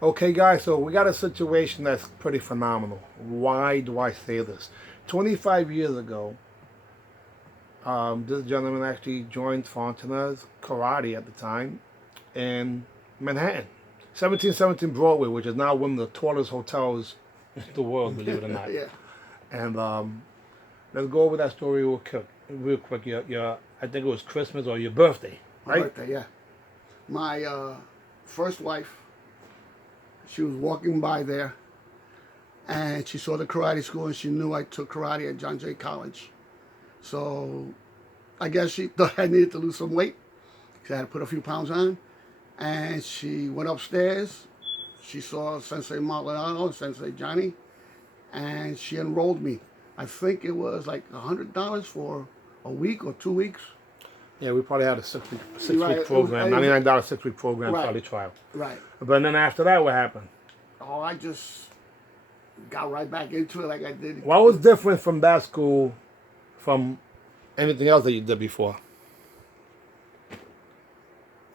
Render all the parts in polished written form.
Okay, guys, so we got a situation that's pretty phenomenal. Why do I say this? 25 years ago, this gentleman actually joined Fontanez Karate at the time in Manhattan. 1717 Broadway, which is now one of the tallest hotels in the world, believe it or not. Yeah. And let's go over that story real quick. Real quick, I think it was Christmas or your birthday, My right? birthday, yeah. My first wife, she was walking by there, and she saw the karate school, and she knew I took karate at John Jay College. So I guess she thought I needed to lose some weight. She had to put a few pounds on, and she went upstairs. She saw Sensei Maldonado and Sensei Johnny, and she enrolled me. I think it was like $100 for a week or 2 weeks. Yeah, we probably had a six-week Right, program, $99 6-week program, Right. probably trial. Right. But then after that, what happened? Oh, I just got right back into it like I did. What was different from that school from anything else that you did before?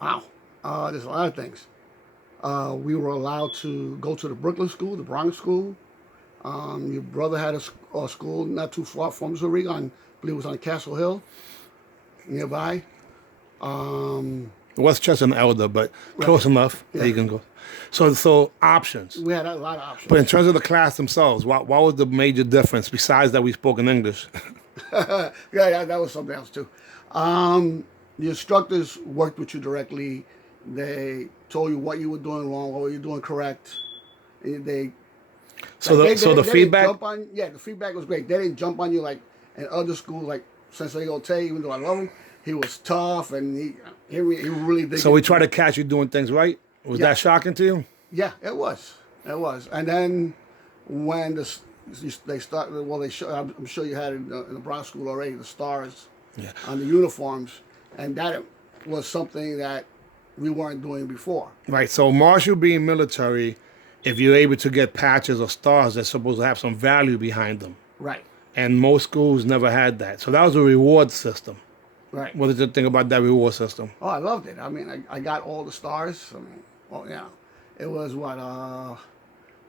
Wow. There's a lot of things. We were allowed to go to the Brooklyn school, the Bronx school. Your brother had a school not too far from Zurich, I believe it was on Castle Hill, nearby. Westchester and Elder, but close enough that you can go. So options. We had a lot of options. But in terms of the class themselves, what was the major difference besides that we spoke in English? Yeah, that was something else too. The instructors worked with you directly. They told you what you were doing wrong, what you were doing correct. They The they feedback. didn't jump on, yeah, the feedback was great. They didn't jump on you like in other schools, like Sensei Ote, even though I love him, he was tough and he really did. So we try to catch you doing things right. Was that shocking to you? Yeah, it was. It was. And then when they started, well, I'm sure you had it in the Bronx school already, the stars on the uniforms, and that was something that we weren't doing before. Right. So martial being military, if you're able to get patches or stars, they're supposed to have some value behind them. Right. And most schools never had that. So that was a reward system. Right. What did you think about that reward system? Oh, I loved it. I mean, I got all the stars. I mean, well, yeah, it was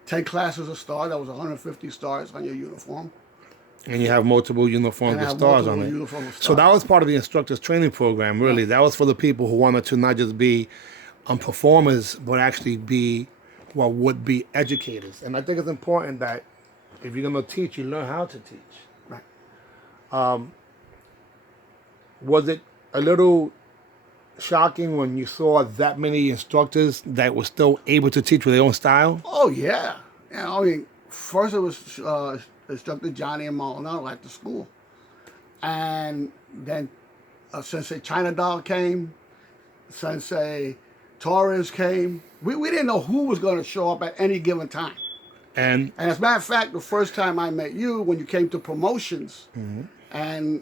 10 classes of stars. That was 150 stars on your uniform. And you have multiple uniforms with stars on it. So that was part of the instructor's training program, really. Yeah. That was for the people who wanted to not just be performers, but actually be what would be educators. And I think it's important that if you're going to teach, you learn how to teach. Right. Was it a little shocking when you saw that many instructors that were still able to teach with their own style? Oh yeah. Yeah. I mean, first it was instructor Johnny and Maldonado at the school, and then Sensei China Doll came, Sensei Torres came. We didn't know who was going to show up at any given time. And as a matter of fact, the first time I met you, when you came to promotions, and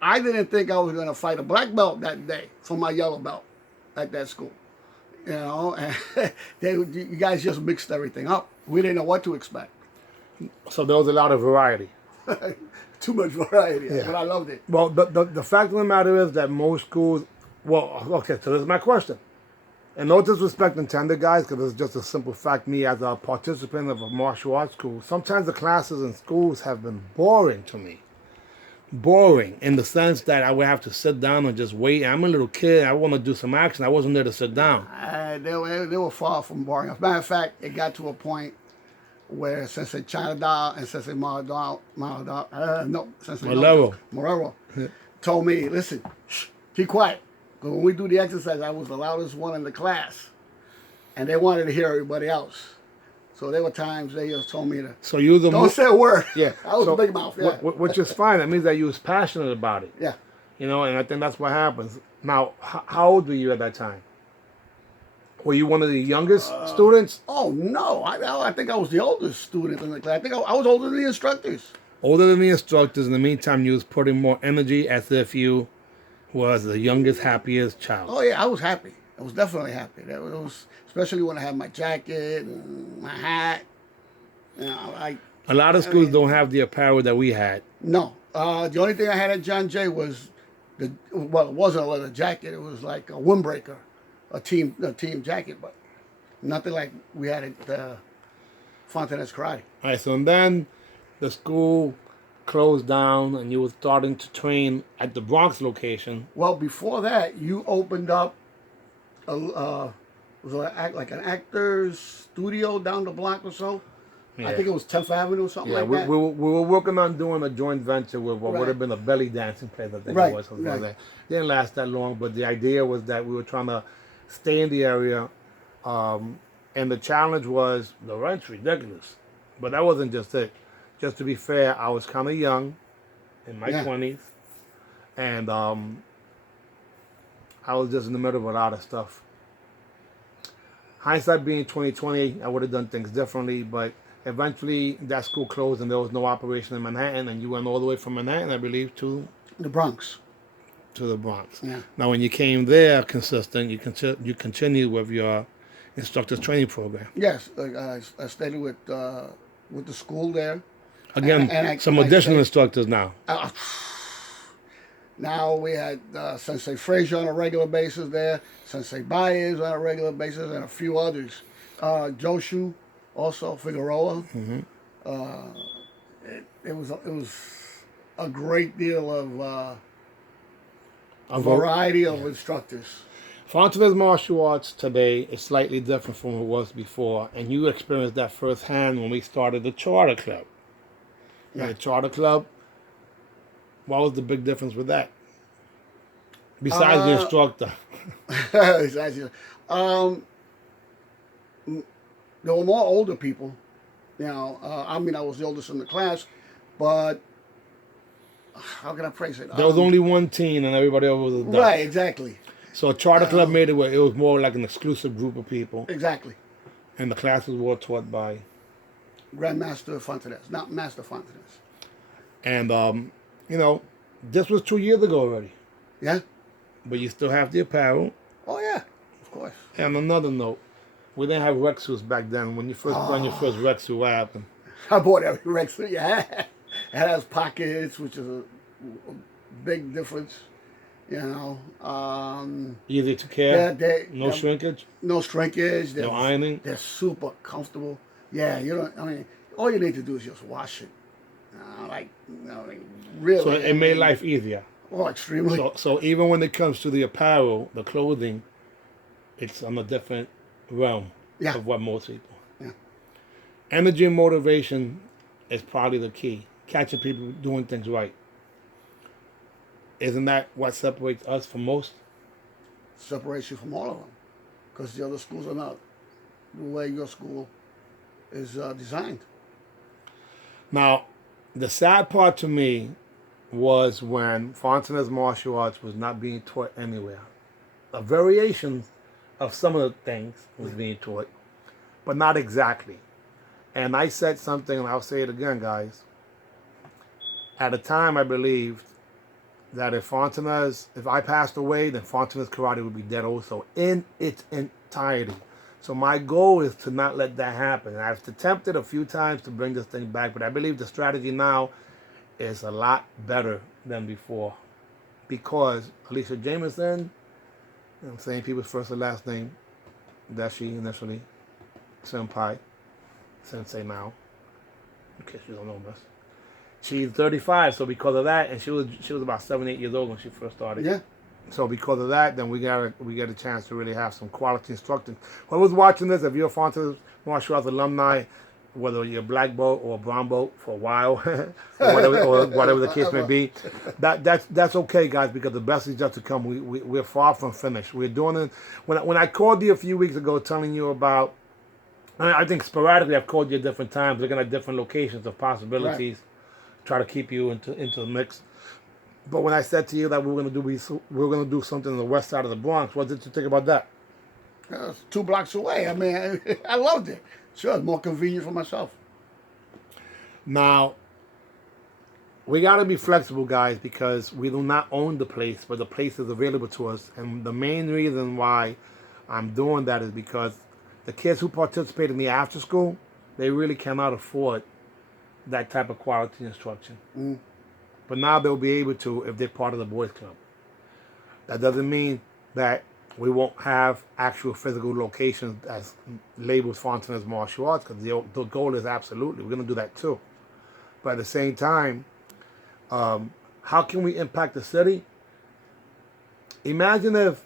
I didn't think I was going to fight a black belt that day for my yellow belt at that school. You know, and you guys just mixed everything up. We didn't know what to expect. so there was a lot of variety. Too much variety, but I loved it. Well, the fact of the matter is that most schools, well, okay, so this is my question. And no disrespect intended, guys, because it's just a simple fact. Me, as a participant of a martial arts school, sometimes the classes in schools have been boring to me. Boring in the sense that I would have to sit down and just wait. I'm a little kid. I want to do some action. I wasn't there to sit down. They were far from boring. As a matter of fact, it got to a point where Sensei China Doll and Sensei Morero told me, listen, shh, keep quiet. Because when we do the exercise, I was the loudest one in the class. And they wanted to hear everybody else. So there were times they just told me to don't say a word. Yeah. I was a big mouth. Yeah. Which is fine. That means that you was passionate about it. Yeah. You know, and I think that's what happens. Now, how old were you at that time? Were you one of the youngest students? Oh, no. I think I was the oldest student in the class. I think I was older than the instructors. Older than the instructors. In the meantime, you was putting more energy as if you was the youngest, happiest child. Oh, yeah. I was happy. I was definitely happy. It was, especially when I had my jacket and my hat. You know, a lot of schools don't have the apparel that we had. No. The only thing I had at John Jay was, it wasn't a leather jacket. It was like a windbreaker, a team jacket. But Nothing like we had at Fontanez Karate. All right, so and then the school closed down, and you were starting to train at the Bronx location. Well, before that, you opened up was it like an actor's studio down the block or so. Yeah. I think it was 10th Avenue or something Yeah, like we, that. we were working on doing a joint venture with what would Right. have been a belly dancing place, I think Right, it was. Something right. like that. Didn't last that long, but the idea was that we were trying to stay in the area, and the challenge was the rent's ridiculous. But that wasn't just it. Just to be fair, I was kind of young, in my Yeah. 20s, and I was just in the middle of a lot of stuff. Hindsight being 2020, I would have done things differently, but eventually that school closed and there was no operation in Manhattan, and you went all the way from Manhattan, I believe, to The Bronx. the Bronx. Yeah. Now, when you came there consistent, you continued with your instructor's training program. Yes, I stayed with the school there. Again, And some I additional stayed- instructors now. Now we had Sensei Frazier on a regular basis there, Sensei Baez on a regular basis, and a few others. Joshu, also Figueroa. Mm-hmm. It was a great deal of A variety of instructors. Fontanez martial arts today is slightly different from what it was before, and you experienced that firsthand when we started the Charter Club. Yeah. The Charter Club, what was the big difference with that? Besides the instructor. Exactly. There were more older people. You know, I mean, I was the oldest in the class, but how can I phrase it? There was only one teen and everybody else was adults. Right, exactly. So a Charter Club made it where it was more like an exclusive group of people, Exactly. and the classes were taught by... Grandmaster Fontanez, not Master Fontanez. And, you know, this was 2 years ago already, Yeah? but you still have the apparel. Oh, yeah, of course. And another note, we didn't have rec suits back then. When you first put on your first rec suit, what happened? I bought every Rex. Yeah. It has pockets, which is a big difference. You know, Easy to care, no yeah, shrinkage, no shrinkage. no ironing. They're super comfortable. Yeah, you don't. I mean, all you need to do is just wash it. Like really. So it made life easier. Oh, extremely. So even when it comes to the apparel, the clothing, it's on a different realm Yeah. of what most people. Yeah. Energy and motivation is probably the key. Catching people doing things right. Isn't that what separates us from most? Separates you from all of them, because the other schools are not the way your school is designed. Now, the sad part to me was when Fontanez martial arts was not being taught anywhere. A variation of some of the things was being taught, but not exactly. And I said something, and I'll say it again, guys. At the time, I believed that if I passed away, then Fontanez Karate would be dead also in its entirety. So my goal is to not let that happen. And I've attempted a few times to bring this thing back, but I believe the strategy now is a lot better than before. Because Alicia Jameson, I'm saying people's first and last name, that's she initially, Senpai, Sensei now, in case you don't know this. She's 35, so because of that, and she was about 7, 8 years old when she first started. Yeah. So because of that, then we get a chance to really have some quality instructing. Whoever's watching this, if you're a Fontanez martial arts alumni, whether you're a black belt or a brown belt for a while, or whatever the case may be, that's okay, guys, because the best is yet to come. We're far from finished. We're doing it. When I called you a few weeks ago, telling you about, I think sporadically I've called you at different times, looking at different locations of possibilities. Right. Try to keep you into the mix. But when I said to you that we're gonna do something on the west side of the Bronx, what did you think about that? It's 2 blocks away. I mean, I loved it. Sure, it's more convenient for myself. Now, we gotta be flexible, guys, because we do not own the place, but the place is available to us. And the main reason why I'm doing that is because the kids who participate in the after school, they really cannot afford that type of quality instruction. Mm. But now they'll be able to if they're part of the boys club. That doesn't mean that we won't have actual physical locations as labeled Fontanez martial arts, because the goal is absolutely, we're going to do that too. But at the same time, how can we impact the city? Imagine if,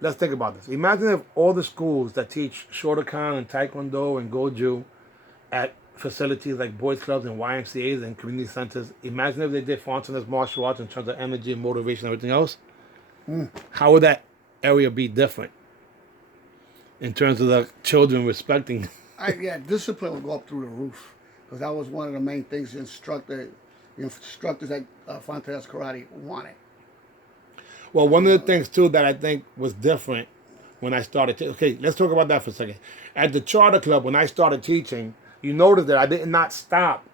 let's think about this. Imagine if all the schools that teach Shotokan and Taekwondo and Goju at facilities like boys clubs and YMCA's and community centers, imagine if they did Fontanez martial arts in terms of energy and motivation and everything else. How would that area be different in terms of the children respecting? Yeah, discipline will go up through the roof, because that was one of the main things the instructors at Fontanez Karate wanted. Well, one of the things too that I think was different when I started. Okay, let's talk about that for a second. At the charter club, when I started teaching, you noticed that I did not stop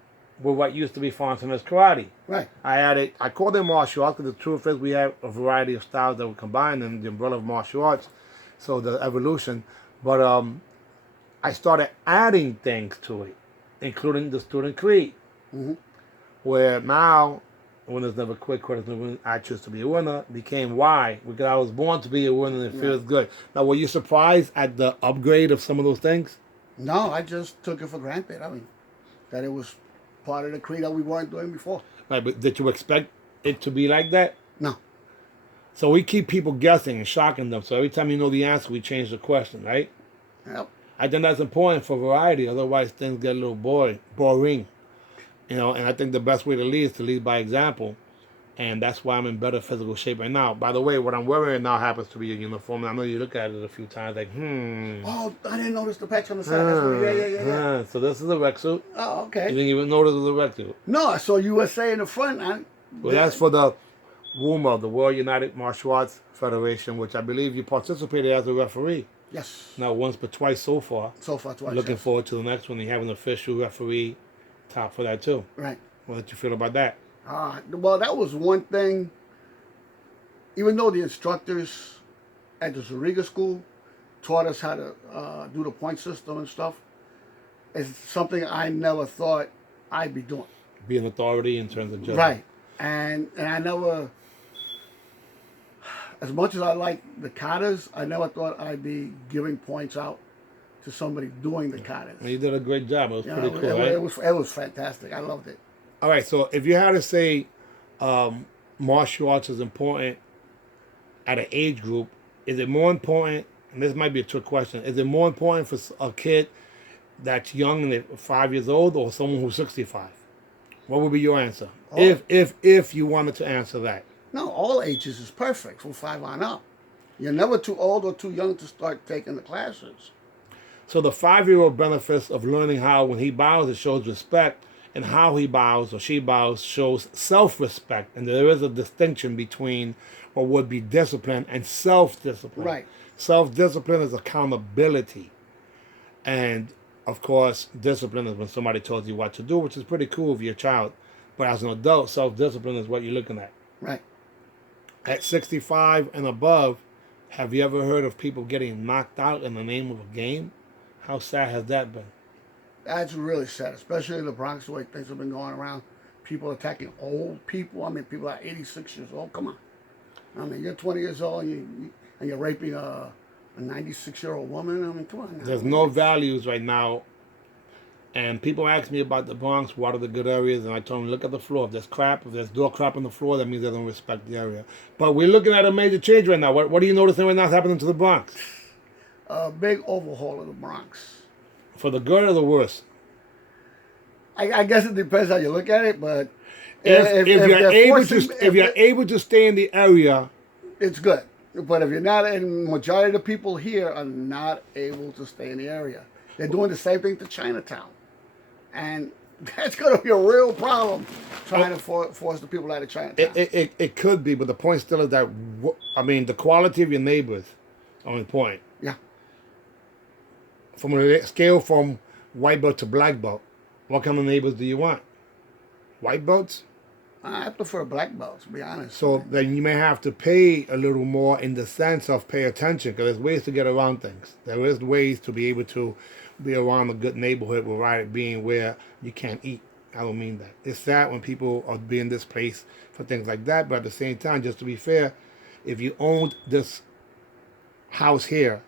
with what used to be Fontanez Karate. Right. I called it martial arts because the truth is we have a variety of styles that were combined in the umbrella of martial arts, so the evolution. But I started adding things to it, including the student creed, where now, winners never quit, quitters never win, I choose to be a winner, became why, because I was born to be a winner and it feels good. Now, were you surprised at the upgrade of some of those things? No, I just took it for granted. I mean, that it was part of the creed that we weren't doing before. Right, but did you expect it to be like that? No. So we keep people guessing and shocking them. So every time you know the answer, we change the question, right? Yep. I think that's important for variety. Otherwise, things get a little boring. You know, and I think the best way to lead is to lead by example. And that's why I'm in better physical shape right now. By the way, what I'm wearing now happens to be a uniform. And I know you look at it a few times like, Oh, I didn't notice the patch on the side. That's what, yeah. So this is a rec suit. Oh, okay. You didn't even notice it was a rec suit. No, I saw USA in the front. Well, that's for the WUMA, the World United Martial Arts Federation, which I believe you participated as a referee. Yes. Not once, but twice so far. So far, twice. Looking yes. forward to the next one. You have an official referee top for that too. Right. What did you feel about that? Well, that was one thing. Even though the instructors at the Zuriga school taught us how to do the point system and stuff, it's something I never thought I'd be doing. Be an authority in terms of judging. Right. And I never, as much as I like the katas, I never thought I'd be giving points out to somebody doing the katas. And you did a great job. It was pretty cool, right? It was fantastic. I loved it. All right, so if you had to say martial arts is important at an age group, is it more important, and this might be a trick question, is it more important for a kid that's young and they're 5 years old or someone who's 65? What would be your answer? If you wanted to answer that. No, all ages is perfect from 5 on up. You're never too old or too young to start taking the classes. So the 5-year-old benefits of learning how when he bows it shows respect, and how he bows or she bows shows self-respect. And there is a distinction between what would be discipline and self-discipline. Right. Self-discipline is accountability. And, of course, discipline is when somebody tells you what to do, which is pretty cool if you're a child. But as an adult, self-discipline is what you're looking at. Right. At 65 and above, have you ever heard of people getting knocked out in the name of a game? How sad has that been? That's really sad, especially in the Bronx, the way things have been going around. People attacking old people. I mean, people are 86 years old. Come on. I mean, you're 20 years old and you're raping a 96-year-old woman. I mean, come on now. There's no values right now. And people ask me about the Bronx, what are the good areas? And I tell them, look at the floor. If there's crap, if there's door crap on the floor, that means they don't respect the area. But we're looking at a major change right now. What are you noticing right now is happening to the Bronx? A big overhaul of the Bronx. For the good or the worse? I guess it depends how you look at it, but if you're able to stay in the area, it's good. But if you're not, and majority of the people here are not able to stay in the area. They're doing the same thing to Chinatown. And that's going to be a real problem trying to force the people out of Chinatown. It could be, but the point still is that, I mean, the quality of your neighbors on the point. Yeah. From a scale from white belt to black belt, what kind of neighbors do you want? White belts? I prefer black belts, to be honest. So then you may have to pay a little more in the sense of pay attention, because there's ways to get around things. There is ways to be able to be around a good neighborhood without it being where you can't eat. I don't mean that. It's sad when people are being displaced for things like that, but at the same time, just to be fair, if you owned this house here,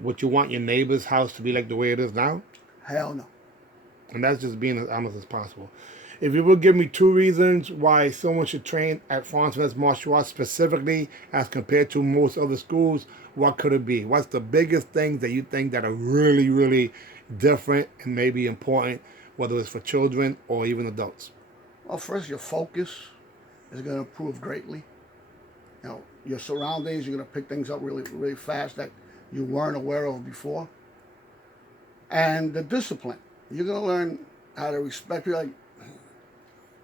would you want your neighbor's house to be like the way it is now? Hell no. And that's just being as honest as possible. If you would give me 2 reasons why someone should train at Fontanez martial arts specifically as compared to most other schools, what could it be? What's the biggest things that you think that are really, really different and maybe important, whether it's for children or even adults? Well, first, your focus is going to improve greatly. You know, your surroundings, you're going to pick things up really, really fast that you weren't aware of before. And the discipline. You're going to learn how to respect people. Like,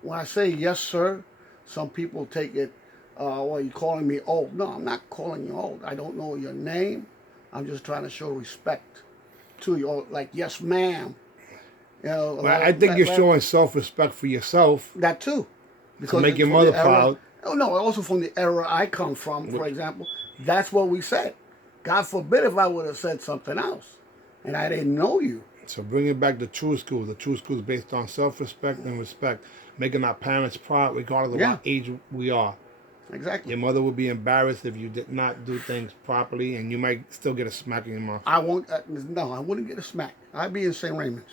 when I say yes, sir, some people take it, well, you're calling me old. No, I'm not calling you old. I don't know your name. I'm just trying to show respect to you. Or like, yes, ma'am. You know, Well, I think you're showing self-respect for yourself. That too. To make your mother proud. Oh, no, also from the era I come from, for example, that's what we said. God forbid if I would have said something else and I didn't know you. So bringing back the true school. The true school is based on self-respect and respect. Making our parents proud regardless of what age we are. Exactly. Your mother would be embarrassed if you did not do things properly, and you might still get a smack in your mouth. I won't. No, I wouldn't get a smack. I'd be in St. Raymond's.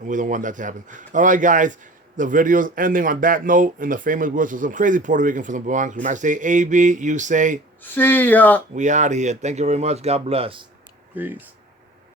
And we don't want that to happen. All right, guys. The video is ending on that note in the famous words of some crazy Puerto Rican from the Bronx. When I say AB, you say... See ya. We out of here. Thank you very much. God bless. Peace.